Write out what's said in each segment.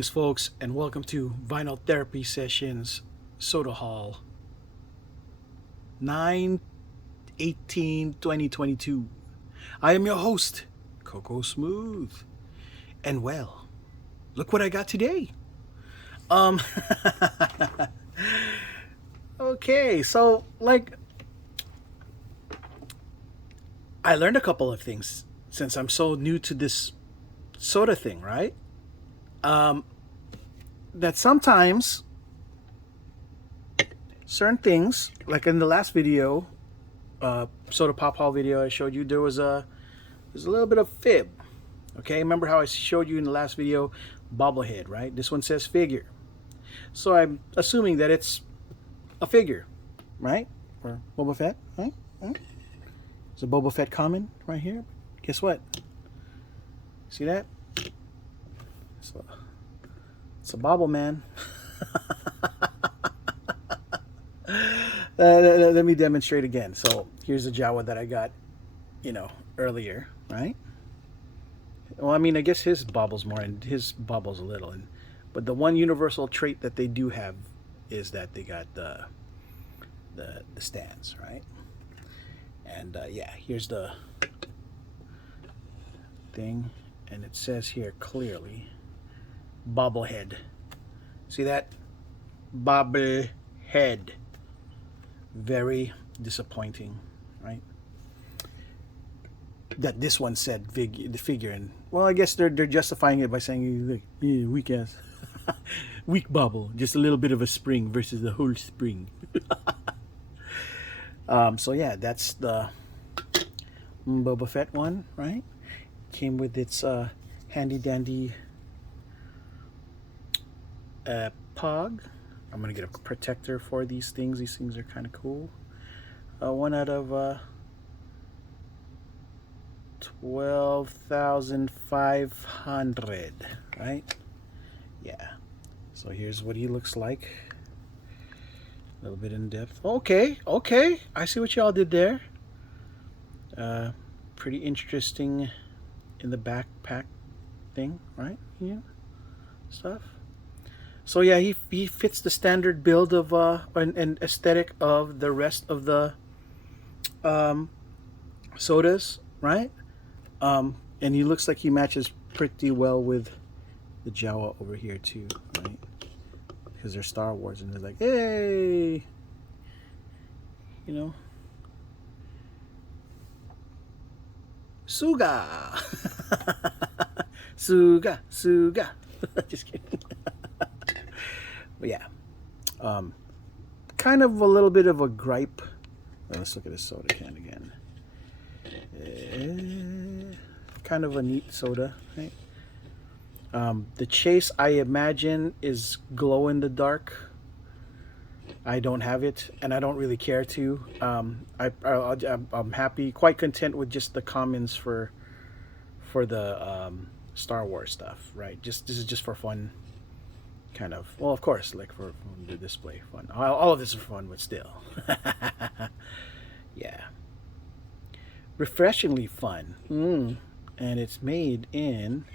Greetings, folks, and welcome to Vinyl Therapy Sessions Soda Hall 9/18/2022. I am your host, Coco Smooth. And well, look what I got today. Um, okay, so, I learned a couple of things since I'm so new to this soda thing, right? Um, that sometimes certain things, like in the last video, soda pop haul video I showed you, there's a little bit of fib. Okay, remember how I showed you in the last video, bobblehead, right? This one says figure, so I'm assuming that it's a figure, right? Or Boba Fett, right? It's a Boba Fett common right here. Guess what? See that? So it's a bobble man. Let me demonstrate again. So here's the Jawa that I got, earlier, right? Well, I mean, I guess his bobbles more, and his bobbles a little, but the one universal trait that they do have is that they got the stands, right? And yeah, here's the thing, and it says here clearly, bobblehead. See that? Bobblehead. Very disappointing, right? That this one said the figure, and well, I guess they're justifying it by saying, like, yeah, weak ass, weak bobble, just a little bit of a spring versus the whole spring. So yeah, that's the Boba Fett one, right? Came with its handy dandy pog. I'm gonna get a protector for these things. These things are kind of cool. One out of 12,500, right? Yeah. So here's what he looks like. A little bit in depth. Okay. I see what y'all did there. Pretty interesting in the backpack thing, right? Yeah. Stuff. So yeah, he fits the standard build of and aesthetic of the rest of the sodas, right? And he looks like he matches pretty well with the Jawa over here too, right? Because they're Star Wars, and they're like, hey, Suga, Suga. Just kidding. But yeah, kind of a little bit of a gripe. Let's look at this soda can again. Kind of a neat soda, right? The chase, I imagine, is glow in the dark. I don't have it, and I don't really care to. I'm happy, quite content with just the commons for the Star Wars stuff, right? This is just for fun, kind of. Well, of course, like for the display fun. All of this is fun, but still, yeah, refreshingly fun. And it's made in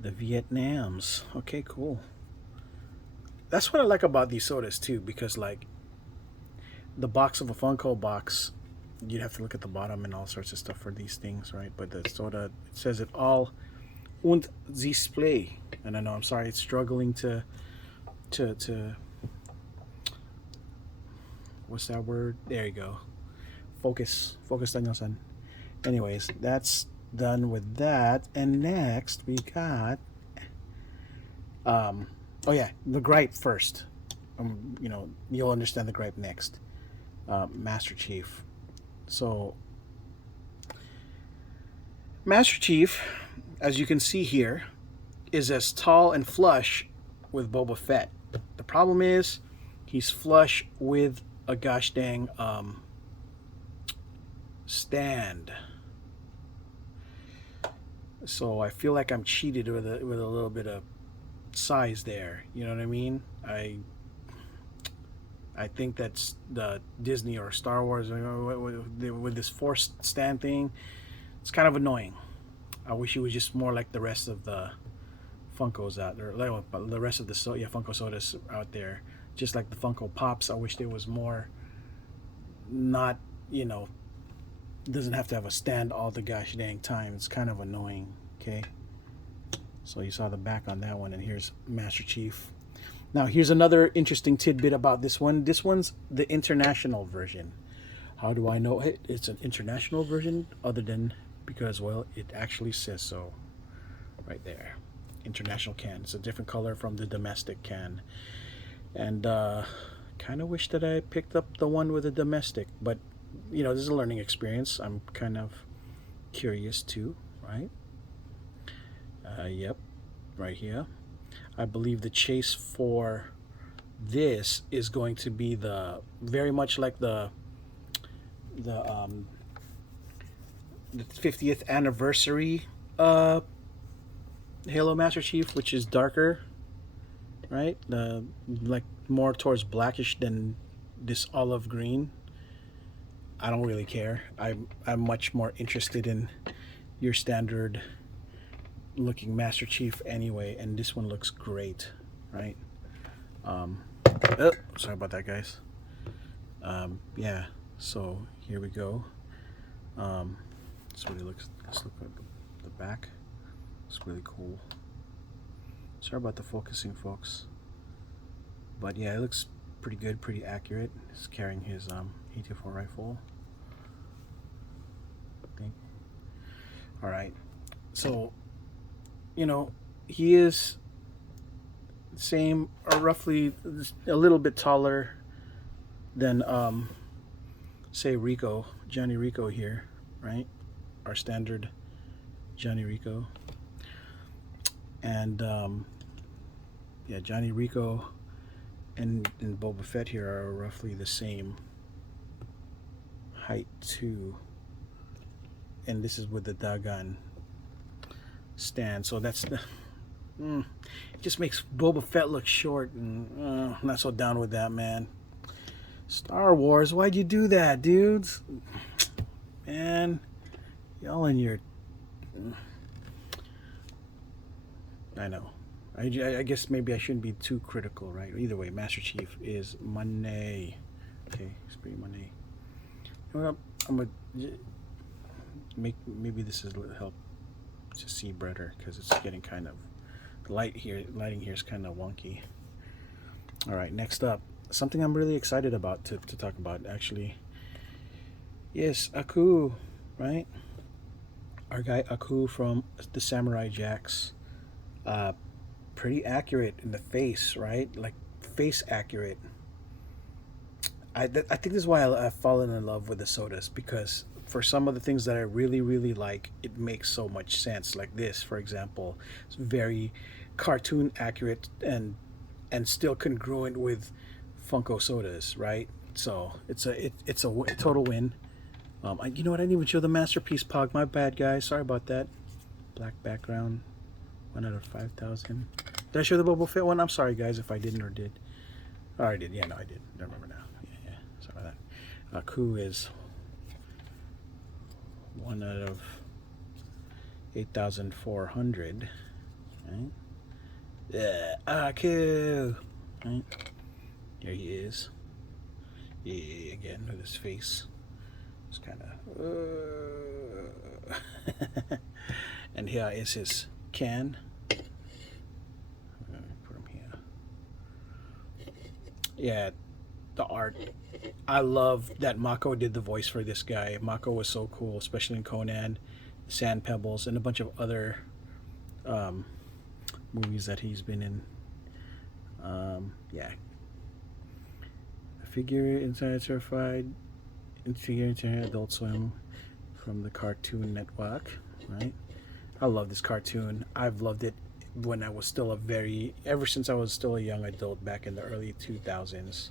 the Vietnams. Okay, cool. That's what I like about these sodas too, because like the box of a Funko box, you'd have to look at the bottom and all sorts of stuff for these things, right? But the soda, it says it all, und display. And I know, I'm sorry, it's struggling to what's that word? There you go. Focus on your son. Anyways, that's done with that, and next we got oh yeah, the gripe first. You'll understand the gripe next. Master Chief. So Master Chief, as you can see here, is as tall and flush with Boba Fett. The problem is he's flush with a gosh dang stand. So I feel like I'm cheated with a little bit of size there. You know what I mean? I think that's the Disney or Star Wars with this forced stand thing. It's kind of annoying. I wish it was just more like the rest of the Funkos out there, like the rest of the Funko sodas out there. Just like the Funko Pops, I wish there was more. Not, you know, doesn't have to have a stand all the gosh dang time. It's kind of annoying. Okay, so you saw the back on that one, and here's Master Chief. Now here's another interesting tidbit about this one. This one's the international version. How do I know it's an international version? Other than because, well, it actually says so right there. International can. It's a different color from the domestic can. And kind of wish that I picked up the one with the domestic, but you know, this is a learning experience. I'm kind of curious too, right? Yep, right here. I believe the chase for this is going to be the very much like the 50th anniversary Halo Master Chief, which is darker, right? Like more towards blackish than this olive green. I don't really care. I'm much more interested in your standard looking Master Chief anyway, and this one looks great, right? Oh, sorry about that, guys. Yeah, so here we go. That's what it looks. Let's look at the back. It's really cool. Sorry about the focusing, folks, but yeah, it looks pretty good, pretty accurate. He's carrying his 84 rifle. I think. All right, so you know, he is same or roughly a little bit taller than say Rico, Johnny Rico here, right? Our standard Johnny Rico. And yeah, Johnny Rico and Boba Fett here are roughly the same height too. And this is with the Dagon stand, so that's the it just makes Boba Fett look short, and I'm not so down with that, man. Star Wars, why'd you do that, dudes? Man, y'all in your I know. I guess maybe I shouldn't be too critical, right? Either way, Master Chief is money. Okay, it's pretty money. You know what? I'm gonna maybe this is help to see better because it's getting kind of lighting here is kind of wonky. All right, next up, something I'm really excited about to talk about, actually. Yes, Aku, right? Our guy Aku from the Samurai Jacks. Pretty accurate in the face, right? Like face accurate. I think this is why I've fallen in love with the sodas, because for some of the things that I really like, it makes so much sense. Like this, for example, it's very cartoon accurate and still congruent with Funko sodas, right? So it's a total win. You know what? I didn't even show the masterpiece Pog. My bad, guys. Sorry about that. Black background. 1 out of 5,000. Did I show the Boba Fett one? I'm sorry, guys, if I didn't or did. Oh, I did. Yeah, no, I did. I remember now. Yeah. Sorry about that. Aku is 1 out of 8,400. Right? Yeah, Aku. Right? Here he is. Yeah, again with his face. It's kind of. And here is his can. Put him here. Yeah, the art. I love that Mako did the voice for this guy. Mako was so cool, especially in Conan, Sand Pebbles, and a bunch of other movies that he's been in. Yeah. A figure inside certified figure into Adult Swim from the Cartoon Network, right? I love this cartoon. I've loved it when I was still ever since I was still a young adult back in the early 2000s.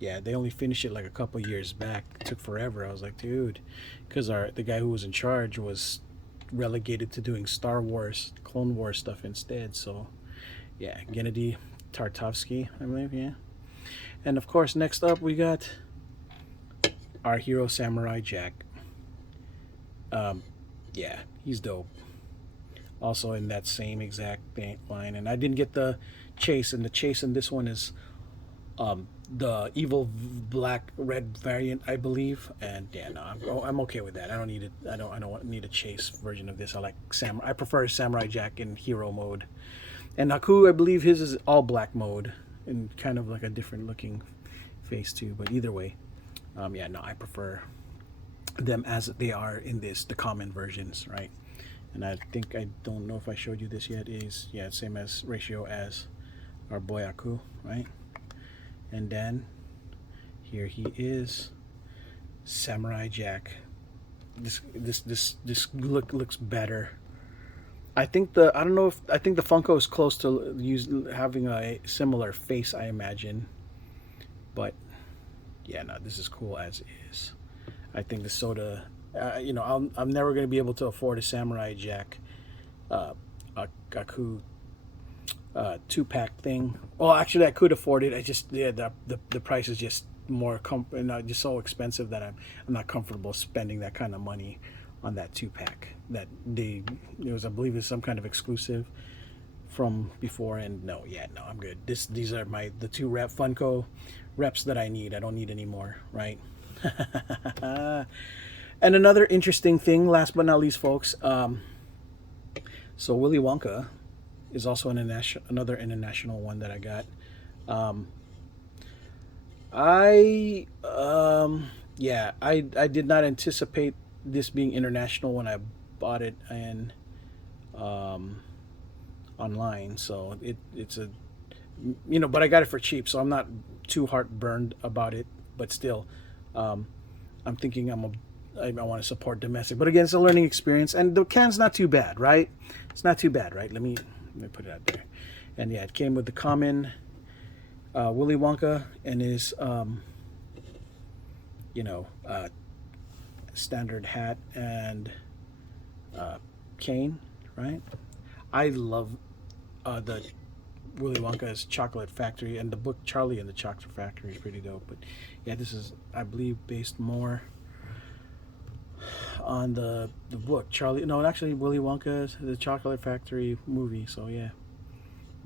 Yeah, they only finished it like a couple years back. It took forever. I was like, dude, because the guy who was in charge was relegated to doing Star Wars, Clone Wars stuff instead. So, yeah, Gennady Tartakovsky, I believe, yeah. And of course, next up we got our hero Samurai Jack. Yeah, he's dope. also in that same exact line. And I didn't get the chase, and the chase in this one is the evil black red variant, I believe. And yeah, no, I'm okay with that. I don't need it. I don't need a chase version of this. I like I prefer Samurai Jack in hero mode. And Haku, I believe his is all black mode and kind of like a different looking face too. But either way, yeah, no, I prefer them as they are in this, the common versions, right? And I think, I don't know if I showed you this yet, is, yeah, same as ratio as our boy Haku, right? And then here he is, Samurai Jack. This looks better. I think I don't know if, I think the Funko is close to having a similar face, I imagine. But yeah, no, this is cool as is. I think the soda, you know, I'm never going to be able to afford a Samurai Jack a Gaku 2-pack thing. Well, actually, I could afford it. I just, yeah, the price is just more just so expensive that I'm not comfortable spending that kind of money on that 2-pack. That it was, I believe, is some kind of exclusive from before. And no, yeah, no, I'm good. These are the 2 Funko reps that I need. I don't need any more, right? And another interesting thing, last but not least, folks, so Willy Wonka is also another international one that I got. Yeah, I did not anticipate this being international when I bought it and online. So it's a, you know, but I got it for cheap, so I'm not too heartburned about it. But still, I'm thinking I want to support domestic. But again, it's a learning experience, and the can's not too bad, right? It's not too bad, right? Let me put it out there. And yeah, it came with the common Willy Wonka and his you know, standard hat and cane, right? I love the Willy Wonka's Chocolate Factory, and the book Charlie and the Chocolate Factory is pretty dope. But yeah, this is, I believe, based more on the book Charlie. No, actually, Willy Wonka's the Chocolate Factory movie. So yeah,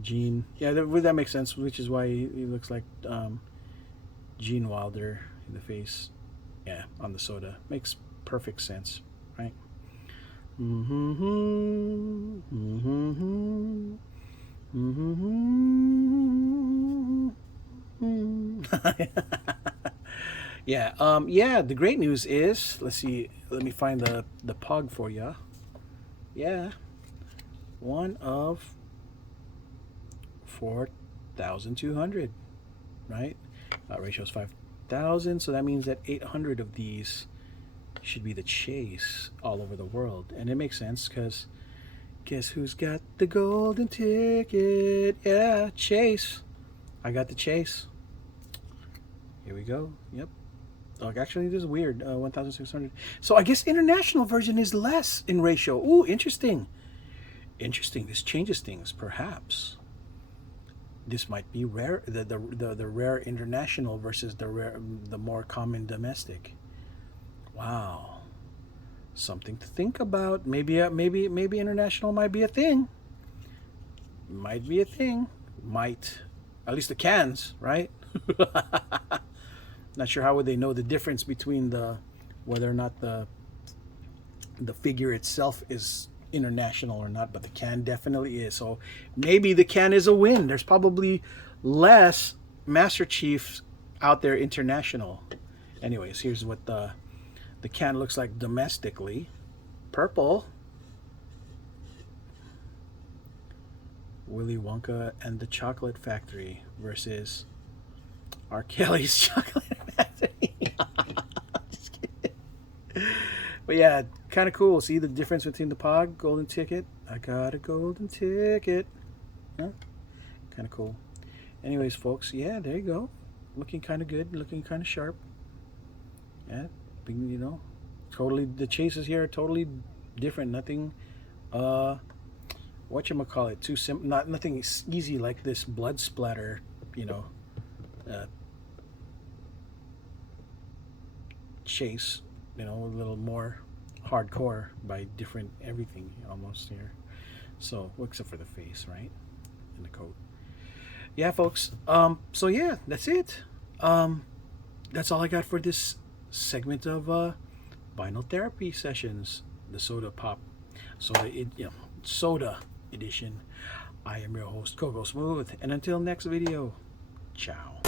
Gene. Yeah, that makes sense. Which is why he looks like Gene Wilder in the face. Yeah, on the soda makes perfect sense, right? Mm-hmm. Mm-hmm. Mm-hmm. Yeah. Yeah. The great news is, let's see. Let me find the pug for you. Yeah. One of 4,200. Right. Ratio is 5,000. So that means that 800 of these should be the chase all over the world, and it makes sense because guess who's got the golden ticket? Yeah, Chase. I got the chase. Here we go. Yep. Oh, actually, this is weird. 1,600. So I guess international version is less in ratio. Ooh, interesting. Interesting. This changes things, perhaps. This might be rare. The rare international versus the more common domestic. Wow. Something to think about. Maybe international might be a thing. Might be a thing. Might. At least the cans, right? Not sure how would they know the difference between whether or not the figure itself is international or not, but the can definitely is. So maybe the can is a win. There's probably less Master Chiefs out there international. Anyways, here's what the can looks like domestically. Purple. Willy Wonka and the Chocolate Factory versus R. Kelly's Chocolate Factory. Just kidding. But yeah, kind of cool. See the difference between the Pog, golden ticket. I got a golden ticket. Huh? Kind of cool. Anyways, folks, yeah, there you go. Looking kind of good. Looking kind of sharp. Yeah, you know, totally. The chases here are totally different. Nothing, whatchamacallit, too simple. Nothing easy like this blood splatter. You know, chase. You know, a little more hardcore by different everything almost here. So, well, except for the face, right? And the coat. Yeah, folks. So yeah, that's it. That's all I got for this segment of vinyl therapy sessions. The soda edition. I am your host, Coco Smooth, and until next video, ciao.